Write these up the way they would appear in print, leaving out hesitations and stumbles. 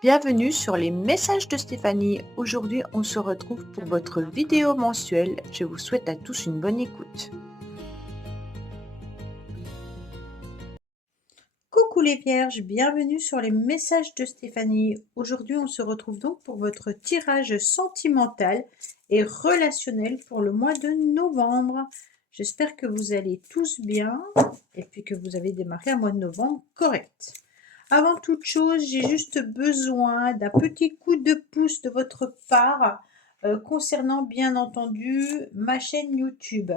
Bienvenue sur les messages de Stéphanie. Aujourd'hui, on se retrouve pour votre vidéo mensuelle. Je vous souhaite à tous une bonne écoute. Coucou les vierges, bienvenue sur les messages de Stéphanie. Aujourd'hui, on se retrouve donc pour votre tirage sentimental et relationnel pour le mois de novembre. J'espère que vous allez tous bien et puis que vous avez démarré un mois de novembre correct. Avant toute chose, j'ai juste besoin d'un petit coup de pouce de votre part concernant bien entendu ma chaîne YouTube.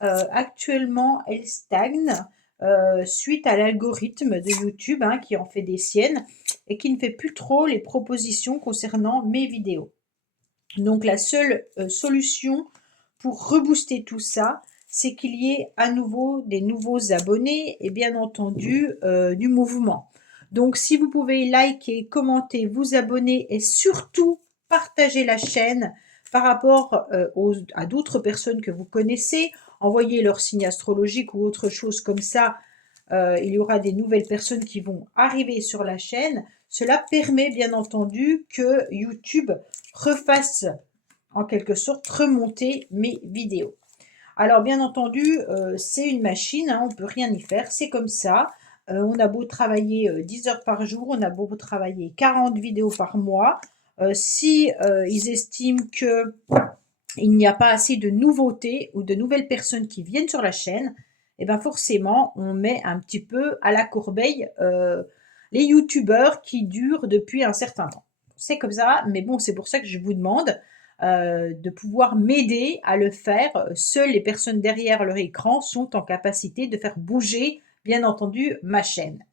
Actuellement, elle stagne suite à l'algorithme de YouTube qui en fait des siennes et qui ne fait plus trop les propositions concernant mes vidéos. Donc la seule solution pour rebooster tout ça, c'est qu'il y ait à nouveau des nouveaux abonnés et bien entendu du mouvement. Donc si vous pouvez liker, commenter, vous abonner et surtout partager la chaîne par rapport à d'autres personnes que vous connaissez, envoyer leur signe astrologique ou autre chose comme ça, il y aura des nouvelles personnes qui vont arriver sur la chaîne. Cela permet bien entendu que YouTube refasse en quelque sorte remonter mes vidéos. Alors bien entendu, c'est une machine, on ne peut rien y faire, c'est comme ça. On a beau travailler 10 heures par jour, on a beau travailler 40 vidéos par mois. Si ils estiment que il n'y a pas assez de nouveautés ou de nouvelles personnes qui viennent sur la chaîne, et bien forcément, on met un petit peu à la corbeille les youtubeurs qui durent depuis un certain temps. C'est comme ça, mais bon, c'est pour ça que je vous demande de pouvoir m'aider à le faire. Seules les personnes derrière leur écran sont en capacité de faire bouger, bien entendu, ma chaîne.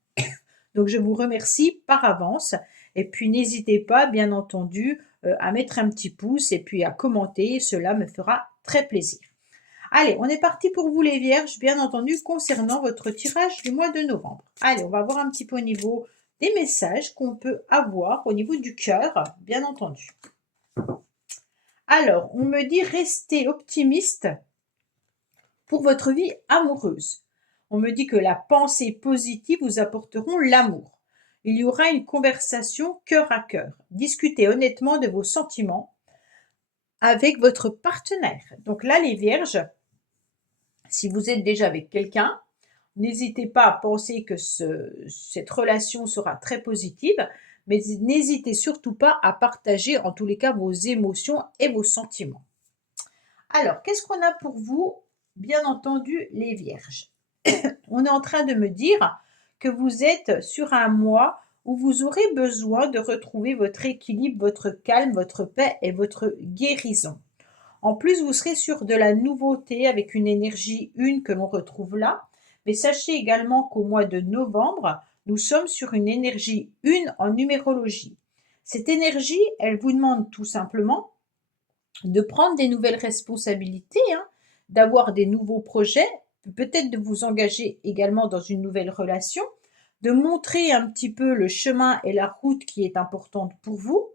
Donc je vous remercie par avance et puis n'hésitez pas bien entendu à mettre un petit pouce et puis à commenter, cela me fera très plaisir. Allez, on est parti pour vous les vierges, bien entendu, concernant votre tirage du mois de novembre. Allez, on va voir un petit peu au niveau des messages qu'on peut avoir au niveau du cœur, bien entendu. Alors, on me dit restez optimiste pour votre vie amoureuse. On me dit que la pensée positive vous apporteront l'amour. Il y aura une conversation cœur à cœur. Discutez honnêtement de vos sentiments avec votre partenaire. Donc là, les vierges, si vous êtes déjà avec quelqu'un, n'hésitez pas à penser que cette relation sera très positive, mais n'hésitez surtout pas à partager en tous les cas vos émotions et vos sentiments. Alors, qu'est-ce qu'on a pour vous? Bien entendu, les vierges. On est en train de me dire que vous êtes sur un mois où vous aurez besoin de retrouver votre équilibre, votre calme, votre paix et votre guérison. En plus, vous serez sur de la nouveauté avec une énergie une que l'on retrouve là. Mais sachez également qu'au mois de novembre, nous sommes sur une énergie une en numérologie. Cette énergie, elle vous demande tout simplement de prendre des nouvelles responsabilités, d'avoir des nouveaux projets, peut-être de vous engager également dans une nouvelle relation, de montrer un petit peu le chemin et la route qui est importante pour vous,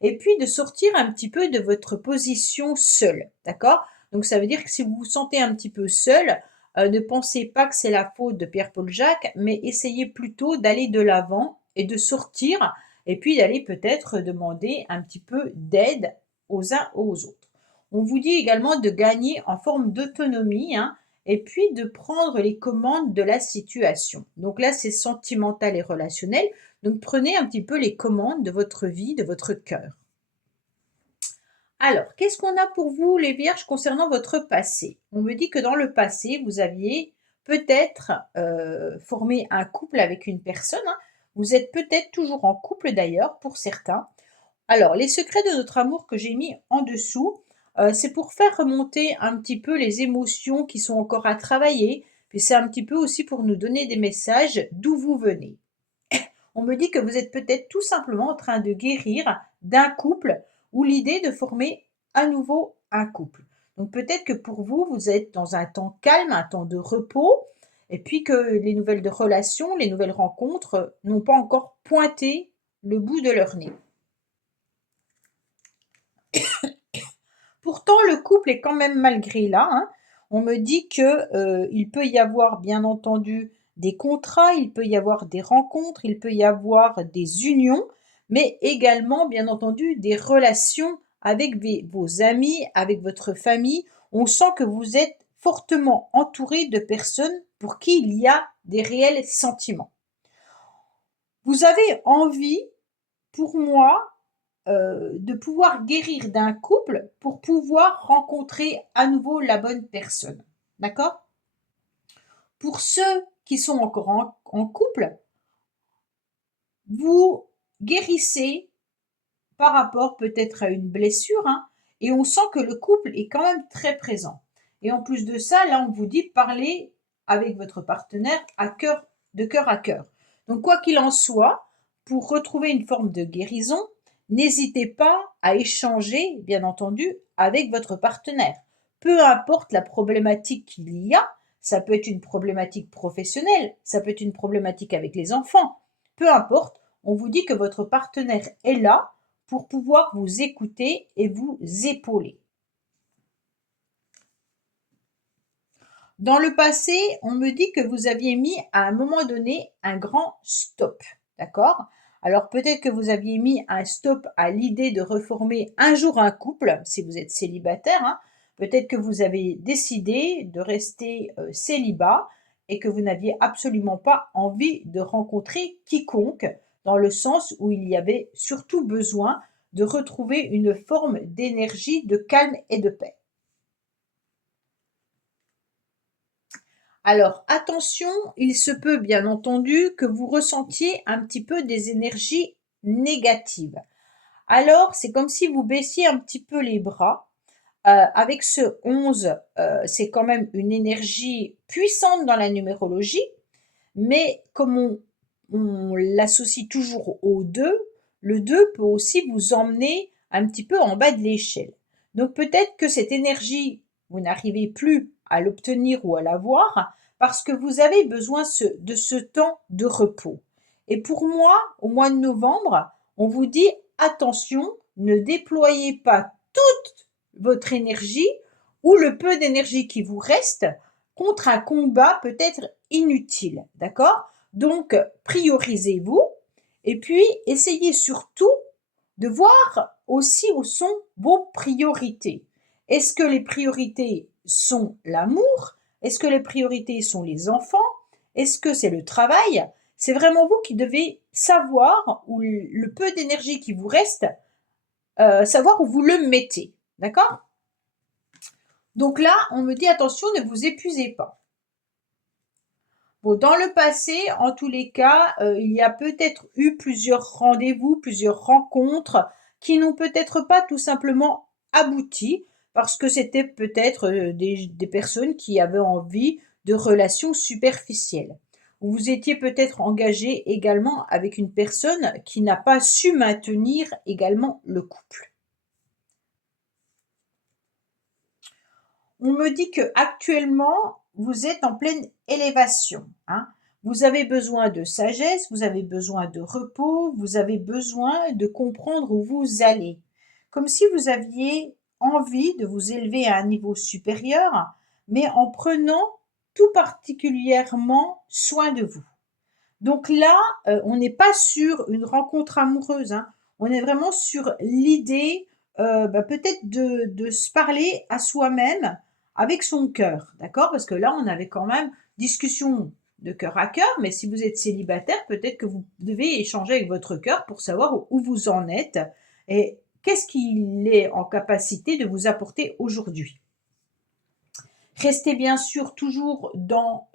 et puis de sortir un petit peu de votre position seule, d'accord? Donc ça veut dire que si vous vous sentez un petit peu seul, ne pensez pas que c'est la faute de Pierre-Paul Jacques, mais essayez plutôt d'aller de l'avant et de sortir, et puis d'aller peut-être demander un petit peu d'aide aux uns aux autres. On vous dit également de gagner en forme d'autonomie, et puis de prendre les commandes de la situation. Donc là, c'est sentimental et relationnel. Donc prenez un petit peu les commandes de votre vie, de votre cœur. Alors, qu'est-ce qu'on a pour vous, les vierges, concernant votre passé? On me dit que dans le passé, vous aviez peut-être formé un couple avec une personne. Vous êtes peut-être toujours en couple d'ailleurs, pour certains. Alors, les secrets de notre amour que j'ai mis en dessous, c'est pour faire remonter un petit peu les émotions qui sont encore à travailler, puis c'est un petit peu aussi pour nous donner des messages d'où vous venez. On me dit que vous êtes peut-être tout simplement en train de guérir d'un couple ou l'idée de former à nouveau un couple. Donc peut-être que pour vous, vous êtes dans un temps calme, un temps de repos, et puis que les nouvelles de relations, les nouvelles rencontres n'ont pas encore pointé le bout de leur nez. Pourtant, le couple est quand même malgré là. On me dit que il peut y avoir bien entendu des contrats, il peut y avoir des rencontres, il peut y avoir des unions, mais également, bien entendu, des relations avec vos amis, avec votre famille. On sent que vous êtes fortement entouré de personnes pour qui il y a des réels sentiments. Vous avez envie, pour moi, de pouvoir guérir d'un couple pour pouvoir rencontrer à nouveau la bonne personne. D'accord? Pour ceux qui sont encore en couple, vous guérissez par rapport peut-être à une blessure, hein, et on sent que le couple est quand même très présent. Et en plus de ça, là, on vous dit parler avec votre partenaire de cœur à cœur. Donc, quoi qu'il en soit, pour retrouver une forme de guérison, n'hésitez pas à échanger, bien entendu, avec votre partenaire. Peu importe la problématique qu'il y a, ça peut être une problématique professionnelle, ça peut être une problématique avec les enfants, peu importe, on vous dit que votre partenaire est là pour pouvoir vous écouter et vous épauler. Dans le passé, on me dit que vous aviez mis à un moment donné un grand stop, d'accord? Alors peut-être que vous aviez mis un stop à l'idée de reformer un jour un couple, si vous êtes célibataire, hein. Peut-être que vous avez décidé de rester célibat et que vous n'aviez absolument pas envie de rencontrer quiconque, dans le sens où il y avait surtout besoin de retrouver une forme d'énergie, de calme et de paix. Alors attention, il se peut bien entendu que vous ressentiez un petit peu des énergies négatives. Alors c'est comme si vous baissiez un petit peu les bras. Avec ce 11, c'est quand même une énergie puissante dans la numérologie, mais comme on l'associe toujours au 2, le 2 peut aussi vous emmener un petit peu en bas de l'échelle. Donc peut-être que cette énergie, vous n'arrivez plus à l'obtenir ou à l'avoir parce que vous avez besoin de ce temps de repos. Et pour moi, au mois de novembre, on vous dit attention, ne déployez pas toute votre énergie ou le peu d'énergie qui vous reste contre un combat peut-être inutile, d'accord? Donc, priorisez-vous et puis essayez surtout de voir aussi où sont vos priorités. Est-ce que les priorités sont l'amour? Est-ce que les priorités sont les enfants? Est-ce que c'est le travail? C'est vraiment vous qui devez savoir où le peu d'énergie qui vous reste, savoir où vous le mettez, d'accord? Donc là, on me dit attention, ne vous épuisez pas. Bon, dans le passé, en tous les cas, il y a peut-être eu plusieurs rendez-vous, plusieurs rencontres qui n'ont peut-être pas tout simplement abouti parce que c'était peut-être des personnes qui avaient envie de relations superficielles. Vous étiez peut-être engagé également avec une personne qui n'a pas su maintenir également le couple. On me dit que actuellement vous êtes en pleine élévation, hein. Vous avez besoin de sagesse, vous avez besoin de repos, vous avez besoin de comprendre où vous allez. Comme si vous aviez envie de vous élever à un niveau supérieur, mais en prenant tout particulièrement soin de vous. Donc là, on n'est pas sur une rencontre amoureuse, hein. On est vraiment sur l'idée, peut-être de se parler à soi-même avec son cœur, d'accord? Parce que là, on avait quand même discussion de cœur à cœur, mais si vous êtes célibataire, peut-être que vous devez échanger avec votre cœur pour savoir où vous en êtes et qu'est-ce qu'il est en capacité de vous apporter aujourd'hui. Restez bien sûr toujours dans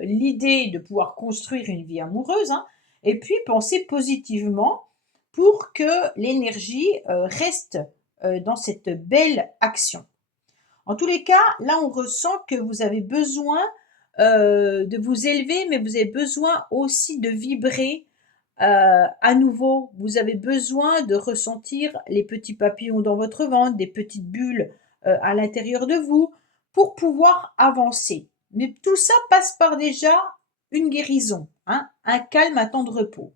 l'idée de pouvoir construire une vie amoureuse, hein, et puis pensez positivement pour que l'énergie reste dans cette belle action. En tous les cas, là, on ressent que vous avez besoin de vous élever, mais vous avez besoin aussi de vibrer à nouveau. Vous avez besoin de ressentir les petits papillons dans votre ventre, des petites bulles à l'intérieur de vous pour pouvoir avancer. Mais tout ça passe par déjà une guérison, hein, un calme, un temps de repos.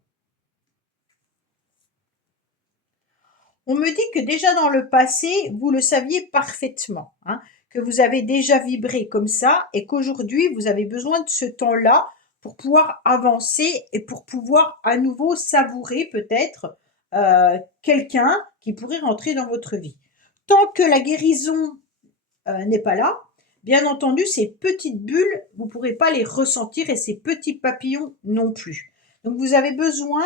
On me dit que déjà dans le passé, vous le saviez parfaitement, hein, que vous avez déjà vibré comme ça et qu'aujourd'hui, vous avez besoin de ce temps-là pour pouvoir avancer et pour pouvoir à nouveau savourer peut-être quelqu'un qui pourrait rentrer dans votre vie. Tant que la guérison n'est pas là, bien entendu, ces petites bulles, vous ne pourrez pas les ressentir et ces petits papillons non plus. Donc, vous avez besoin,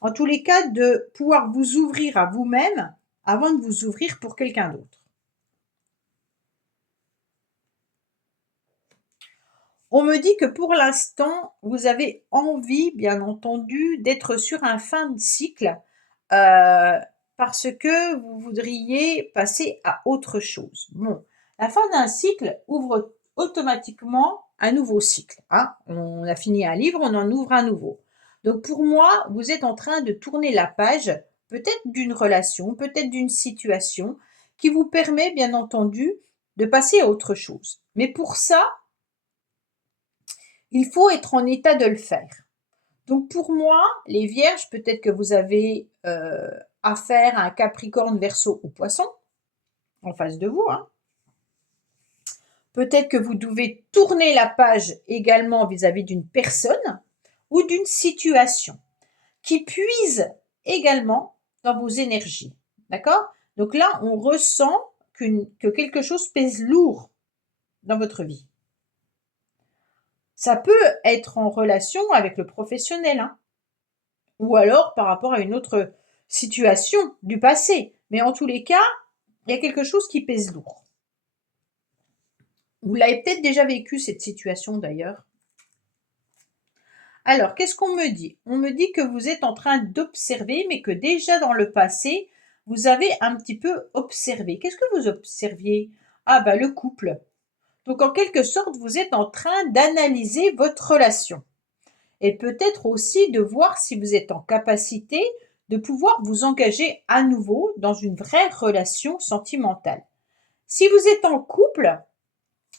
en tous les cas, de pouvoir vous ouvrir à vous-même avant de vous ouvrir pour quelqu'un d'autre. On me dit que pour l'instant, vous avez envie, bien entendu, d'être sur un fin de cycle parce que vous voudriez passer à autre chose. Bon, la fin d'un cycle ouvre automatiquement un nouveau cycle. Hein. On a fini un livre, on en ouvre un nouveau. Donc pour moi, vous êtes en train de tourner la page, peut-être d'une relation, peut-être d'une situation qui vous permet, bien entendu, de passer à autre chose. Mais pour ça, il faut être en état de le faire. Donc pour moi, les vierges, peut-être que vous avez affaire à un Capricorne, Verseau ou Poisson en face de vous. Hein. Peut-être que vous devez tourner la page également vis-à-vis d'une personne ou d'une situation qui puise également dans vos énergies. D'accord? Donc là, on ressent que quelque chose pèse lourd dans votre vie. Ça peut être en relation avec le professionnel, hein, ou alors par rapport à une autre situation du passé. Mais en tous les cas, il y a quelque chose qui pèse lourd. Vous l'avez peut-être déjà vécu, cette situation d'ailleurs. Alors, qu'est-ce qu'on me dit? On me dit que vous êtes en train d'observer, mais que déjà dans le passé, vous avez un petit peu observé. Qu'est-ce que vous observiez? Ah bah le couple. Donc en quelque sorte, vous êtes en train d'analyser votre relation. Et peut-être aussi de voir si vous êtes en capacité de pouvoir vous engager à nouveau dans une vraie relation sentimentale. Si vous êtes en couple,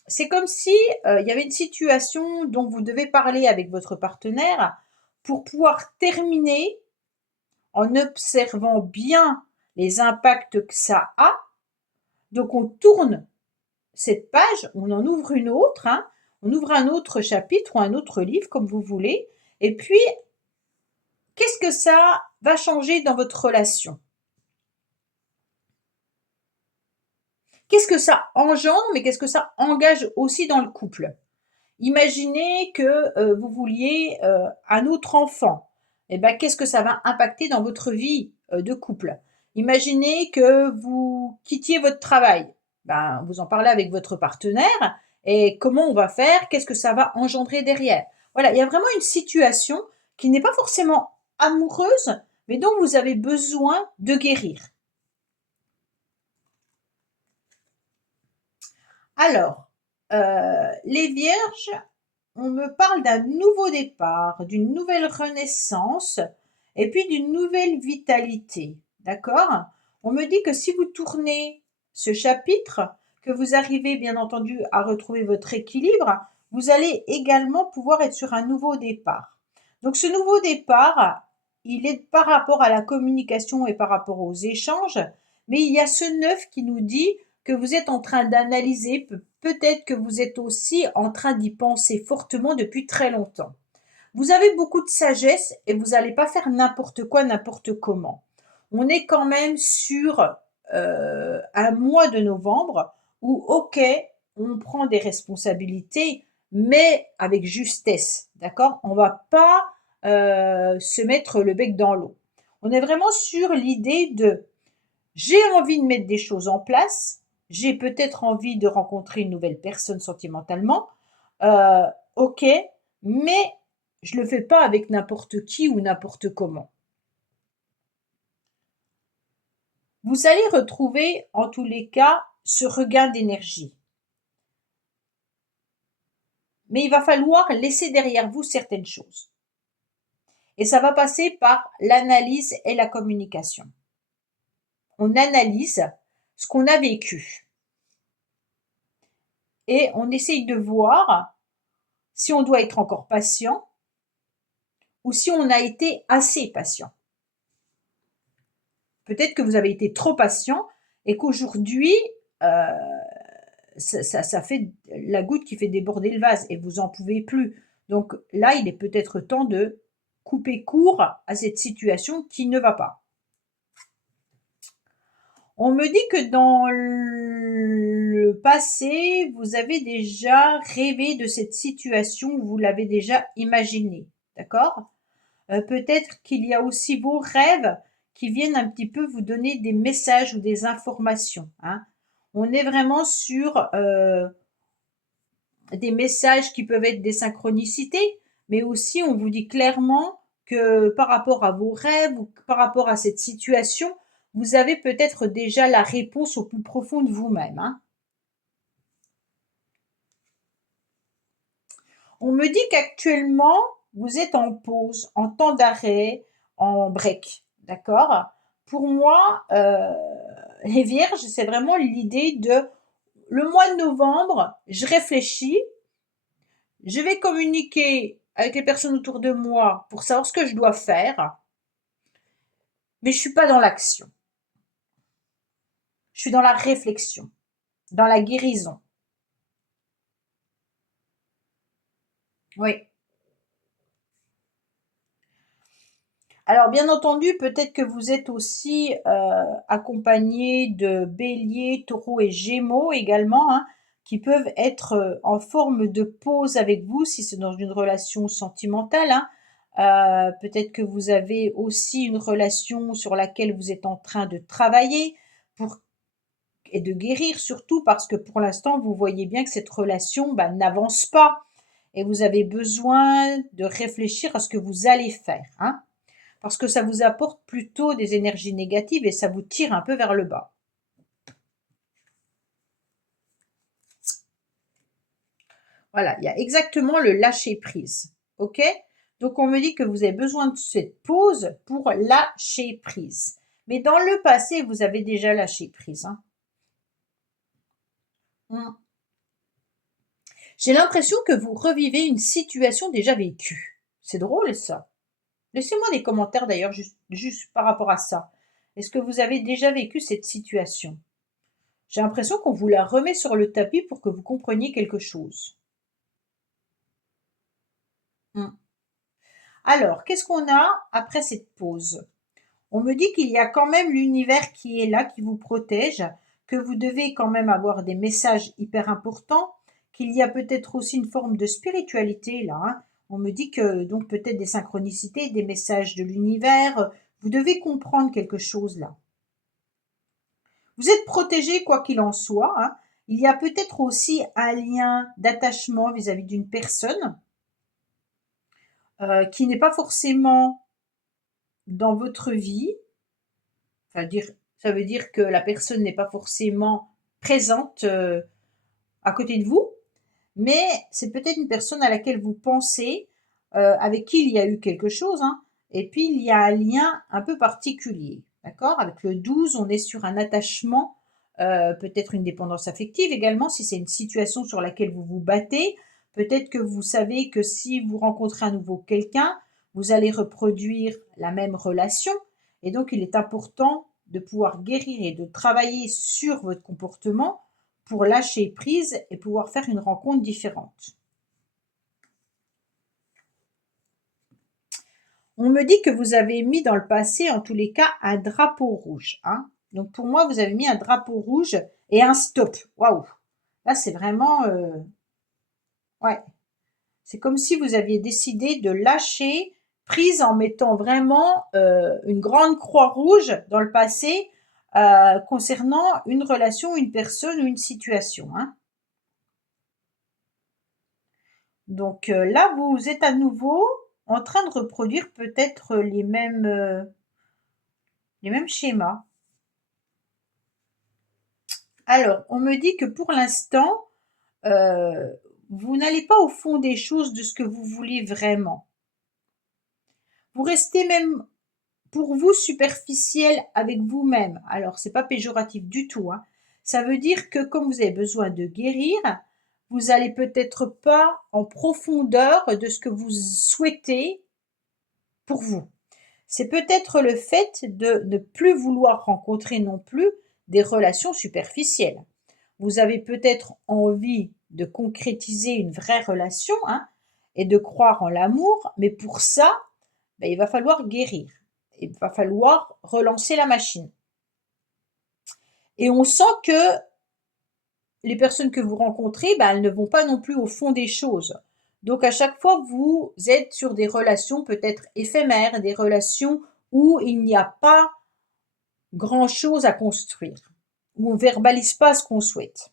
c'est comme si il y avait une situation dont vous devez parler avec votre partenaire pour pouvoir terminer en observant bien les impacts que ça a. Donc on tourne cette page, on en ouvre une autre, hein, on ouvre un autre chapitre ou un autre livre comme vous voulez, et puis qu'est-ce que ça va changer dans votre relation? Qu'est-ce que ça engendre, mais qu'est-ce que ça engage aussi dans le couple? Imaginez que vous vouliez un autre enfant. Eh ben, qu'est-ce que ça va impacter dans votre vie de couple? Imaginez que vous quittiez votre travail. Ben, vous en parlez avec votre partenaire et comment on va faire? Qu'est-ce que ça va engendrer derrière? Voilà, il y a vraiment une situation qui n'est pas forcément amoureuse, mais dont vous avez besoin de guérir. Alors, les vierges, on me parle d'un nouveau départ, d'une nouvelle renaissance et puis d'une nouvelle vitalité. D'accord? On me dit que si vous tournez ce chapitre, que vous arrivez bien entendu à retrouver votre équilibre, vous allez également pouvoir être sur un nouveau départ. Donc ce nouveau départ, il est par rapport à la communication et par rapport aux échanges, mais il y a ce 9 qui nous dit que vous êtes en train d'analyser, peut-être que vous êtes aussi en train d'y penser fortement depuis très longtemps. Vous avez beaucoup de sagesse et vous n'allez pas faire n'importe quoi, n'importe comment. On est quand même sur un mois de novembre où, ok, on prend des responsabilités, mais avec justesse, d'accord? On ne va pas se mettre le bec dans l'eau. On est vraiment sur l'idée de j'ai envie de mettre des choses en place, j'ai peut-être envie de rencontrer une nouvelle personne sentimentalement, ok, mais je ne le fais pas avec n'importe qui ou n'importe comment. Vous allez retrouver, en tous les cas, ce regain d'énergie. Mais il va falloir laisser derrière vous certaines choses. Et ça va passer par l'analyse et la communication. On analyse ce qu'on a vécu. Et on essaye de voir si on doit être encore patient ou si on a été assez patient. Peut-être que vous avez été trop patient et qu'aujourd'hui, ça fait la goutte qui fait déborder le vase et vous n'en pouvez plus. Donc là, il est peut-être temps de couper court à cette situation qui ne va pas. On me dit que dans le passé, vous avez déjà rêvé de cette situation, vous l'avez déjà imaginée, d'accord? Peut-être qu'il y a aussi vos rêves qui viennent un petit peu vous donner des messages ou des informations, hein. On est vraiment sur, des messages qui peuvent être des synchronicités, mais aussi on vous dit clairement que par rapport à vos rêves ou par rapport à cette situation, vous avez peut-être déjà la réponse au plus profond de vous-même, hein. On me dit qu'actuellement, vous êtes en pause, en temps d'arrêt, en break, d'accord? Pour moi, les vierges, c'est vraiment l'idée de le mois de novembre, je réfléchis, je vais communiquer avec les personnes autour de moi pour savoir ce que je dois faire, mais je suis pas dans l'action. Je suis dans la réflexion, dans la guérison. Oui. Alors, bien entendu, peut-être que vous êtes aussi accompagné de bélier, taureau et gémeaux également, hein, qui peuvent être en forme de pause avec vous si c'est dans une relation sentimentale, hein. Peut-être que vous avez aussi une relation sur laquelle vous êtes en train de travailler pour et de guérir surtout parce que pour l'instant, vous voyez bien que cette relation bah, n'avance pas et vous avez besoin de réfléchir à ce que vous allez faire, hein, parce que ça vous apporte plutôt des énergies négatives et ça vous tire un peu vers le bas. Voilà, il y a exactement le lâcher prise. OK? Donc on me dit que vous avez besoin de cette pause pour lâcher prise. Mais dans le passé, vous avez déjà lâché prise, hein. Mmh. J'ai l'impression que vous revivez une situation déjà vécue. C'est drôle ça. Laissez-moi des commentaires d'ailleurs juste par rapport à ça. Est-ce que vous avez déjà vécu cette situation? J'ai l'impression qu'on vous la remet sur le tapis pour que vous compreniez quelque chose. Mmh. Alors, qu'est-ce qu'on a après cette pause? On me dit qu'il y a quand même l'univers qui est là, qui vous protège, que vous devez quand même avoir des messages hyper importants, qu'il y a peut-être aussi une forme de spiritualité là, hein. On me dit que donc peut-être des synchronicités, des messages de l'univers, vous devez comprendre quelque chose là. Vous êtes protégé quoi qu'il en soit, hein. Il y a peut-être aussi un lien d'attachement vis-à-vis d'une personne qui n'est pas forcément dans votre vie. Enfin, ça veut dire que la personne n'est pas forcément présente à côté de vous, mais c'est peut-être une personne à laquelle vous pensez, avec qui il y a eu quelque chose, hein, et puis il y a un lien un peu particulier, d'accord? Avec le 12, on est sur un attachement, peut-être une dépendance affective également, si c'est une situation sur laquelle vous vous battez. Peut-être que vous savez que si vous rencontrez à nouveau quelqu'un, vous allez reproduire la même relation et donc il est important de pouvoir guérir et de travailler sur votre comportement pour lâcher prise et pouvoir faire une rencontre différente. On me dit que vous avez mis dans le passé, en tous les cas, un drapeau rouge, hein. Donc pour moi, vous avez mis un drapeau rouge et un stop. Waouh! Là, c'est vraiment, ouais, c'est comme si vous aviez décidé de lâcher prise en mettant vraiment, une grande croix rouge dans le passé, concernant une relation, une personne ou une situation, hein. Donc là, vous êtes à nouveau en train de reproduire peut-être les mêmes schémas. Alors, on me dit que pour l'instant, vous n'allez pas au fond des choses de ce que vous voulez vraiment. Vous restez même, pour vous, superficiel avec vous-même. Alors, c'est pas péjoratif du tout, hein. Ça veut dire que comme vous avez besoin de guérir, vous allez peut-être pas en profondeur de ce que vous souhaitez pour vous. C'est peut-être le fait de ne plus vouloir rencontrer non plus des relations superficielles. Vous avez peut-être envie de concrétiser une vraie relation, hein, et de croire en l'amour, mais pour ça, ben, il va falloir guérir. Il va falloir relancer la machine. Et on sent que les personnes que vous rencontrez, elles ne vont pas non plus au fond des choses. Donc à chaque fois, vous êtes sur des relations peut-être éphémères, des relations où il n'y a pas grand-chose à construire, où on ne verbalise pas ce qu'on souhaite.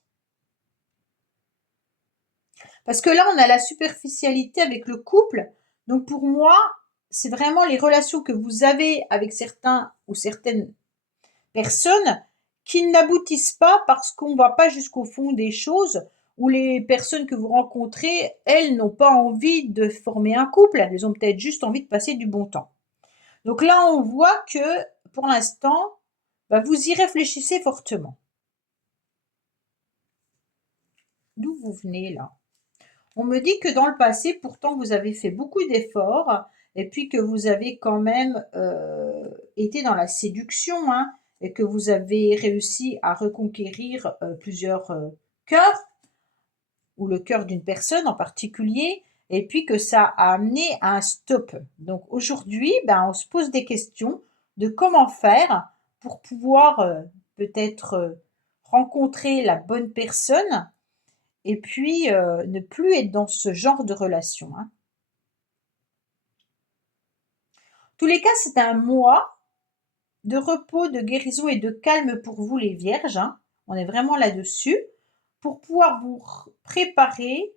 Parce que là, on a la superficialité avec le couple. Donc pour moi, c'est vraiment les relations que vous avez avec certains ou certaines personnes qui n'aboutissent pas parce qu'on ne va pas jusqu'au fond des choses, ou les personnes que vous rencontrez, elles n'ont pas envie de former un couple, elles ont peut-être juste envie de passer du bon temps. Donc là, on voit que pour l'instant, vous y réfléchissez fortement. D'où vous venez là? On me dit que dans le passé, pourtant, vous avez fait beaucoup d'efforts et puis que vous avez quand même été dans la séduction, hein, et que vous avez réussi à reconquérir plusieurs cœurs ou le cœur d'une personne en particulier, et puis que ça a amené à un stop. Donc aujourd'hui, on se pose des questions de comment faire pour pouvoir peut-être rencontrer la bonne personne et puis ne plus être dans ce genre de relation, hein. En tous les cas, c'est un mois de repos, de guérison et de calme pour vous les vierges, hein. On est vraiment là-dessus pour pouvoir vous préparer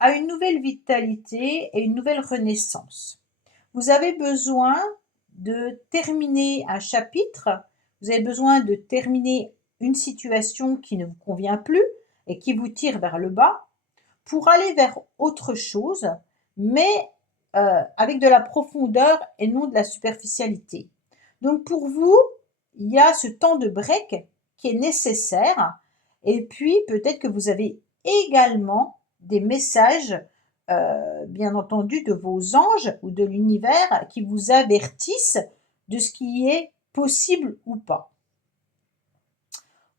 à une nouvelle vitalité et une nouvelle renaissance. Vous avez besoin de terminer un chapitre, vous avez besoin de terminer une situation qui ne vous convient plus et qui vous tire vers le bas pour aller vers autre chose, mais avec de la profondeur et non de la superficialité. Donc pour vous, il y a ce temps de break qui est nécessaire et puis peut-être que vous avez également des messages, bien entendu, de vos anges ou de l'univers qui vous avertissent de ce qui est possible ou pas.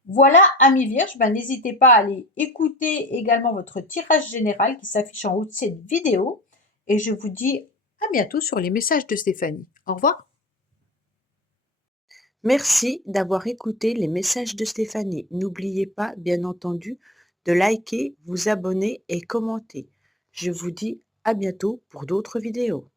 Voilà, amis vierges, n'hésitez pas à aller écouter également votre tirage général qui s'affiche en haut de cette vidéo. Et je vous dis à bientôt sur les messages de Stéphanie. Au revoir. Merci d'avoir écouté les messages de Stéphanie. N'oubliez pas, bien entendu, de liker, vous abonner et commenter. Je vous dis à bientôt pour d'autres vidéos.